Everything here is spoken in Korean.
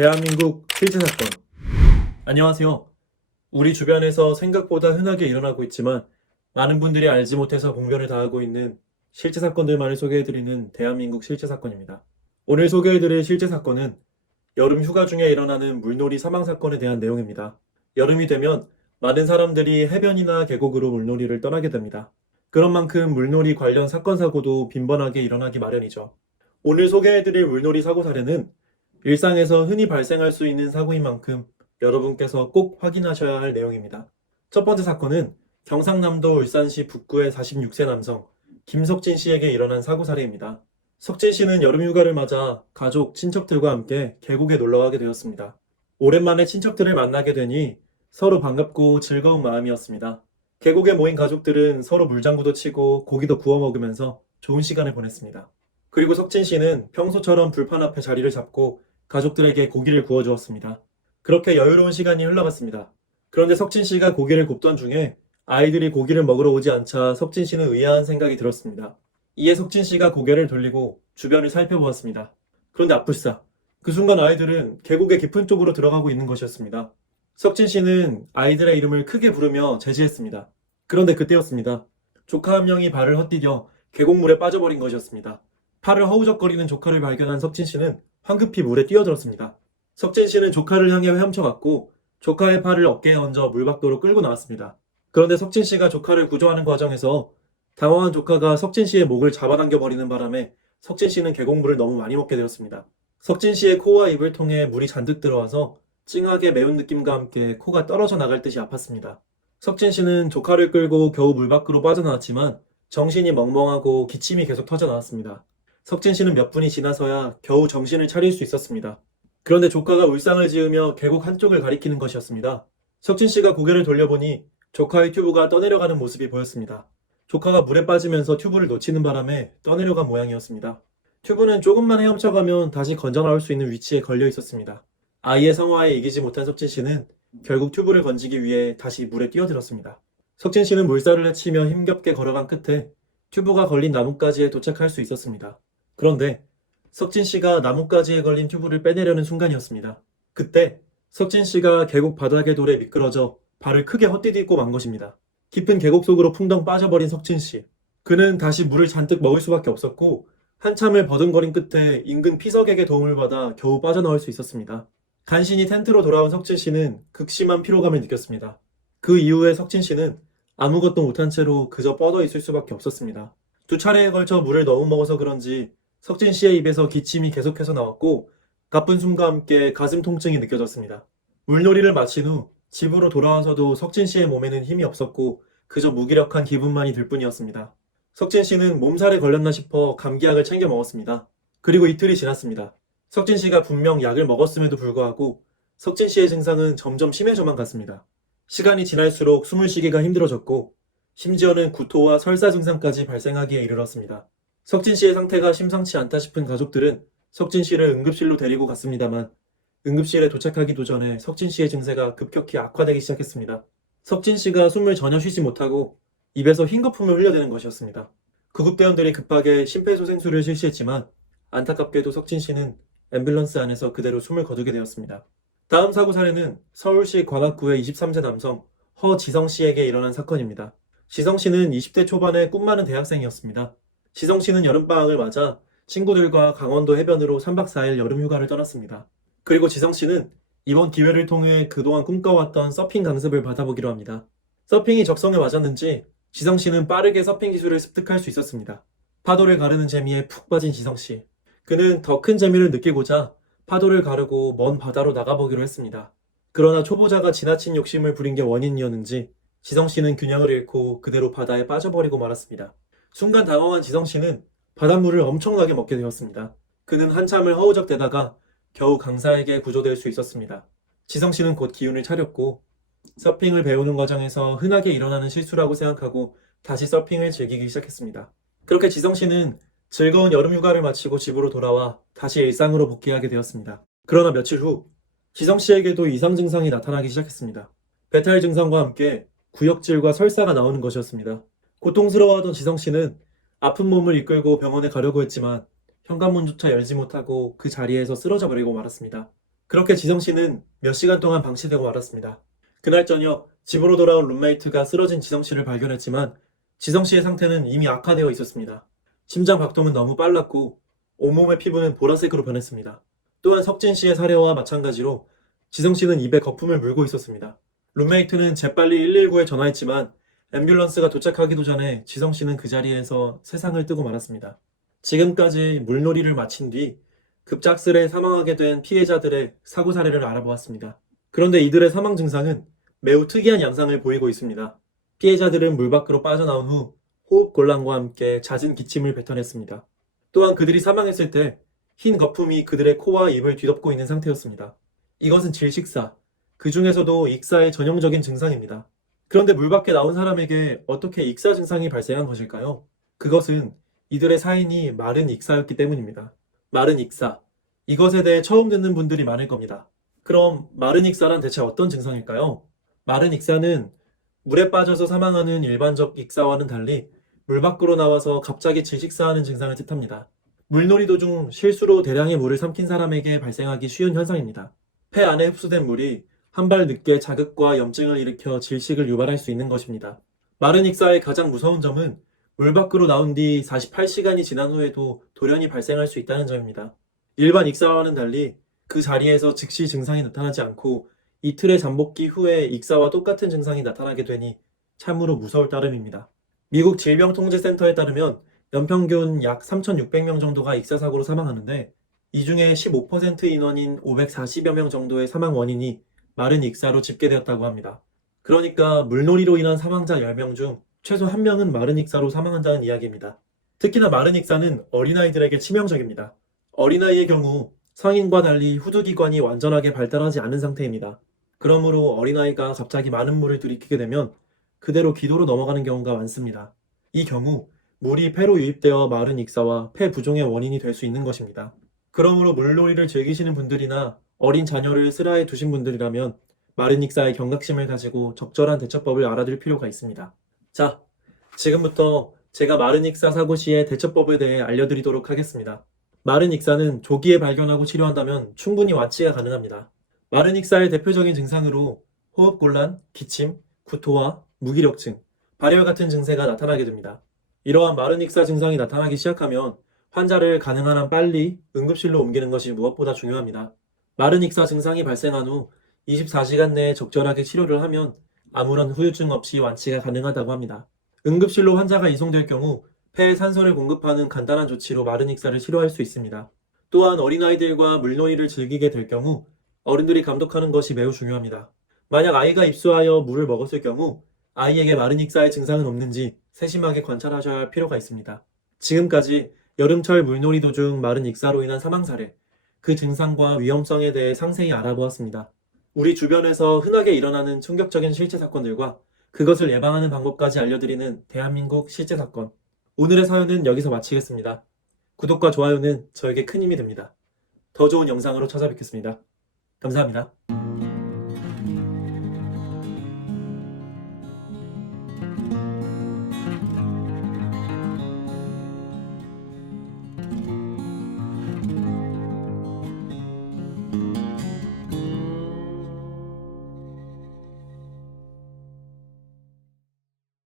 대한민국 실제 사건. 안녕하세요. 우리 주변에서 생각보다 흔하게 일어나고 있지만 많은 분들이 알지 못해서 공변을 당하고 있는 실제 사건들만을 소개해드리는 대한민국 실제 사건입니다. 오늘 소개해드릴 실제 사건은 여름 휴가 중에 일어나는 물놀이 사망 사건에 대한 내용입니다. 여름이 되면 많은 사람들이 해변이나 계곡으로 물놀이를 떠나게 됩니다. 그런 만큼 물놀이 관련 사건 사고도 빈번하게 일어나기 마련이죠. 오늘 소개해드릴 물놀이 사고 사례는 일상에서 흔히 발생할 수 있는 사고인 만큼 여러분께서 꼭 확인하셔야 할 내용입니다. 첫 번째 사건은 경상남도 울산시 북구의 46세 남성 김석진 씨에게 일어난 사고 사례입니다. 석진 씨는 여름 휴가를 맞아 가족, 친척들과 함께 계곡에 놀러 가게 되었습니다. 오랜만에 친척들을 만나게 되니 서로 반갑고 즐거운 마음이었습니다. 계곡에 모인 가족들은 서로 물장구도 치고 고기도 구워 먹으면서 좋은 시간을 보냈습니다. 그리고 석진 씨는 평소처럼 불판 앞에 자리를 잡고 가족들에게 고기를 구워 주었습니다. 그렇게 여유로운 시간이 흘러갔습니다. 그런데 석진 씨가 고기를 굽던 중에 아이들이 고기를 먹으러 오지 않자 석진 씨는 의아한 생각이 들었습니다. 이에 석진 씨가 고개를 돌리고 주변을 살펴보았습니다. 그런데 앞불싸 그 순간 아이들은 계곡의 깊은 쪽으로 들어가고 있는 것이었습니다. 석진 씨는 아이들의 이름을 크게 부르며 제지했습니다. 그런데 그때였습니다. 조카 한 명이 발을 헛디뎌 계곡물에 빠져버린 것이었습니다. 팔을 허우적거리는 조카를 발견한 석진 씨는 황급히 물에 뛰어들었습니다. 석진 씨는 조카를 향해 헤엄쳐갔고 조카의 팔을 어깨에 얹어 물 밖으로 끌고 나왔습니다. 그런데 석진 씨가 조카를 구조하는 과정에서 당황한 조카가 석진 씨의 목을 잡아당겨 버리는 바람에 석진 씨는 계곡물을 너무 많이 먹게 되었습니다. 석진 씨의 코와 입을 통해 물이 잔뜩 들어와서 찡하게 매운 느낌과 함께 코가 떨어져 나갈 듯이 아팠습니다. 석진 씨는 조카를 끌고 겨우 물 밖으로 빠져나왔지만 정신이 멍멍하고 기침이 계속 터져 나왔습니다. 석진 씨는 몇 분이 지나서야 겨우 정신을 차릴 수 있었습니다. 그런데 조카가 울상을 지으며 계곡 한쪽을 가리키는 것이었습니다. 석진 씨가 고개를 돌려보니 조카의 튜브가 떠내려가는 모습이 보였습니다. 조카가 물에 빠지면서 튜브를 놓치는 바람에 떠내려간 모양이었습니다. 튜브는 조금만 헤엄쳐가면 다시 건져 나올 수 있는 위치에 걸려 있었습니다. 아이의 성화에 이기지 못한 석진 씨는 결국 튜브를 건지기 위해 다시 물에 뛰어들었습니다. 석진 씨는 물살을 헤치며 힘겹게 걸어간 끝에 튜브가 걸린 나뭇가지에 도착할 수 있었습니다. 그런데 석진 씨가 나뭇가지에 걸린 튜브를 빼내려는 순간이었습니다. 그때 석진 씨가 계곡 바닥의 돌에 미끄러져 발을 크게 헛디디고 만 것입니다. 깊은 계곡 속으로 풍덩 빠져버린 석진 씨. 그는 다시 물을 잔뜩 먹을 수밖에 없었고 한참을 버둥거린 끝에 인근 피석에게 도움을 받아 겨우 빠져나올 수 있었습니다. 간신히 텐트로 돌아온 석진 씨는 극심한 피로감을 느꼈습니다. 그 이후에 석진 씨는 아무것도 못한 채로 그저 뻗어 있을 수밖에 없었습니다. 두 차례에 걸쳐 물을 너무 먹어서 그런지 석진 씨의 입에서 기침이 계속해서 나왔고 가쁜 숨과 함께 가슴 통증이 느껴졌습니다. 물놀이를 마친 후 집으로 돌아와서도 석진 씨의 몸에는 힘이 없었고 그저 무기력한 기분만이 들 뿐이었습니다. 석진 씨는 몸살에 걸렸나 싶어 감기약을 챙겨 먹었습니다. 그리고 이틀이 지났습니다. 석진 씨가 분명 약을 먹었음에도 불구하고 석진 씨의 증상은 점점 심해져만 갔습니다. 시간이 지날수록 숨을 쉬기가 힘들어졌고 심지어는 구토와 설사 증상까지 발생하기에 이르렀습니다. 석진 씨의 상태가 심상치 않다 싶은 가족들은 석진 씨를 응급실로 데리고 갔습니다만 응급실에 도착하기도 전에 석진 씨의 증세가 급격히 악화되기 시작했습니다. 석진 씨가 숨을 전혀 쉬지 못하고 입에서 흰 거품을 흘려대는 것이었습니다. 구급대원들이 급하게 심폐소생술을 실시했지만 안타깝게도 석진 씨는 앰뷸런스 안에서 그대로 숨을 거두게 되었습니다. 다음 사고 사례는 서울시 관악구의 23세 남성 허지성 씨에게 일어난 사건입니다. 지성 씨는 20대 초반의 꿈 많은 대학생이었습니다. 지성 씨는 여름방학을 맞아 친구들과 강원도 해변으로 3박 4일 여름 휴가를 떠났습니다. 그리고 지성 씨는 이번 기회를 통해 그동안 꿈꿔왔던 서핑 강습을 받아보기로 합니다. 서핑이 적성에 맞았는지 지성 씨는 빠르게 서핑 기술을 습득할 수 있었습니다. 파도를 가르는 재미에 푹 빠진 지성 씨. 그는 더 큰 재미를 느끼고자 파도를 가르고 먼 바다로 나가보기로 했습니다. 그러나 초보자가 지나친 욕심을 부린 게 원인이었는지 지성 씨는 균형을 잃고 그대로 바다에 빠져버리고 말았습니다. 순간 당황한 지성 씨는 바닷물을 엄청나게 먹게 되었습니다. 그는 한참을 허우적대다가 겨우 강사에게 구조될 수 있었습니다. 지성 씨는 곧 기운을 차렸고 서핑을 배우는 과정에서 흔하게 일어나는 실수라고 생각하고 다시 서핑을 즐기기 시작했습니다. 그렇게 지성 씨는 즐거운 여름 휴가를 마치고 집으로 돌아와 다시 일상으로 복귀하게 되었습니다. 그러나 며칠 후 지성 씨에게도 이상 증상이 나타나기 시작했습니다. 배탈 증상과 함께 구역질과 설사가 나오는 것이었습니다. 고통스러워하던 지성 씨는 아픈 몸을 이끌고 병원에 가려고 했지만 현관문조차 열지 못하고 그 자리에서 쓰러져 버리고 말았습니다. 그렇게 지성 씨는 몇 시간 동안 방치되고 말았습니다. 그날 저녁 집으로 돌아온 룸메이트가 쓰러진 지성 씨를 발견했지만 지성 씨의 상태는 이미 악화되어 있었습니다. 심장 박동은 너무 빨랐고 온몸의 피부는 보라색으로 변했습니다. 또한 석진 씨의 사례와 마찬가지로 지성 씨는 입에 거품을 물고 있었습니다. 룸메이트는 재빨리 119에 전화했지만 앰뷸런스가 도착하기도 전에 지성 씨는 그 자리에서 세상을 뜨고 말았습니다. 지금까지 물놀이를 마친 뒤 급작스레 사망하게 된 피해자들의 사고 사례를 알아보았습니다. 그런데 이들의 사망 증상은 매우 특이한 양상을 보이고 있습니다. 피해자들은 물 밖으로 빠져나온 후 호흡 곤란과 함께 잦은 기침을 뱉어냈습니다. 또한 그들이 사망했을 때 흰 거품이 그들의 코와 입을 뒤덮고 있는 상태였습니다. 이것은 질식사, 그 중에서도 익사의 전형적인 증상입니다. 그런데 물 밖에 나온 사람에게 어떻게 익사 증상이 발생한 것일까요? 그것은 이들의 사인이 마른 익사였기 때문입니다. 마른 익사. 이것에 대해 처음 듣는 분들이 많을 겁니다. 그럼 마른 익사란 대체 어떤 증상일까요? 마른 익사는 물에 빠져서 사망하는 일반적 익사와는 달리 물 밖으로 나와서 갑자기 질식사하는 증상을 뜻합니다. 물놀이 도중 실수로 대량의 물을 삼킨 사람에게 발생하기 쉬운 현상입니다. 폐 안에 흡수된 물이 한 발 늦게 자극과 염증을 일으켜 질식을 유발할 수 있는 것입니다. 마른 익사의 가장 무서운 점은 물 밖으로 나온 뒤 48시간이 지난 후에도 돌연히 발생할 수 있다는 점입니다. 일반 익사와는 달리 그 자리에서 즉시 증상이 나타나지 않고 이틀의 잠복기 후에 익사와 똑같은 증상이 나타나게 되니 참으로 무서울 따름입니다. 미국 질병통제센터에 따르면 연평균 약 3,600명 정도가 익사 사고로 사망하는데 이 중에 15% 인원인 540여 명 정도의 사망 원인이 마른 익사로 집계되었다고 합니다. 그러니까 물놀이로 인한 사망자 10명 중 최소 1명은 마른 익사로 사망한다는 이야기입니다. 특히나 마른 익사는 어린아이들에게 치명적입니다. 어린아이의 경우 성인과 달리 후두기관이 완전하게 발달하지 않은 상태입니다. 그러므로 어린아이가 갑자기 많은 물을 들이키게 되면 그대로 기도로 넘어가는 경우가 많습니다. 이 경우 물이 폐로 유입되어 마른 익사와 폐 부종의 원인이 될 수 있는 것입니다. 그러므로 물놀이를 즐기시는 분들이나 어린 자녀를 슬하에 두신 분들이라면 마른 익사의 경각심을 가지고 적절한 대처법을 알아둘 필요가 있습니다. 자, 지금부터 제가 마른 익사 사고 시의 대처법에 대해 알려드리도록 하겠습니다. 마른 익사는 조기에 발견하고 치료한다면 충분히 완치가 가능합니다. 마른 익사의 대표적인 증상으로 호흡곤란, 기침, 구토와 무기력증, 발열 같은 증세가 나타나게 됩니다. 이러한 마른 익사 증상이 나타나기 시작하면 환자를 가능한 한 빨리 응급실로 옮기는 것이 무엇보다 중요합니다. 마른 익사 증상이 발생한 후 24시간 내에 적절하게 치료를 하면 아무런 후유증 없이 완치가 가능하다고 합니다. 응급실로 환자가 이송될 경우 폐에 산소를 공급하는 간단한 조치로 마른 익사를 치료할 수 있습니다. 또한 어린아이들과 물놀이를 즐기게 될 경우 어른들이 감독하는 것이 매우 중요합니다. 만약 아이가 입수하여 물을 먹었을 경우 아이에게 마른 익사의 증상은 없는지 세심하게 관찰하셔야 할 필요가 있습니다. 지금까지 여름철 물놀이 도중 마른 익사로 인한 사망 사례, 그 증상과 위험성에 대해 상세히 알아보았습니다. 우리 주변에서 흔하게 일어나는 충격적인 실제 사건들과 그것을 예방하는 방법까지 알려드리는 대한민국 실제 사건. 오늘의 사연은 여기서 마치겠습니다. 구독과 좋아요는 저에게 큰 힘이 됩니다. 더 좋은 영상으로 찾아뵙겠습니다. 감사합니다.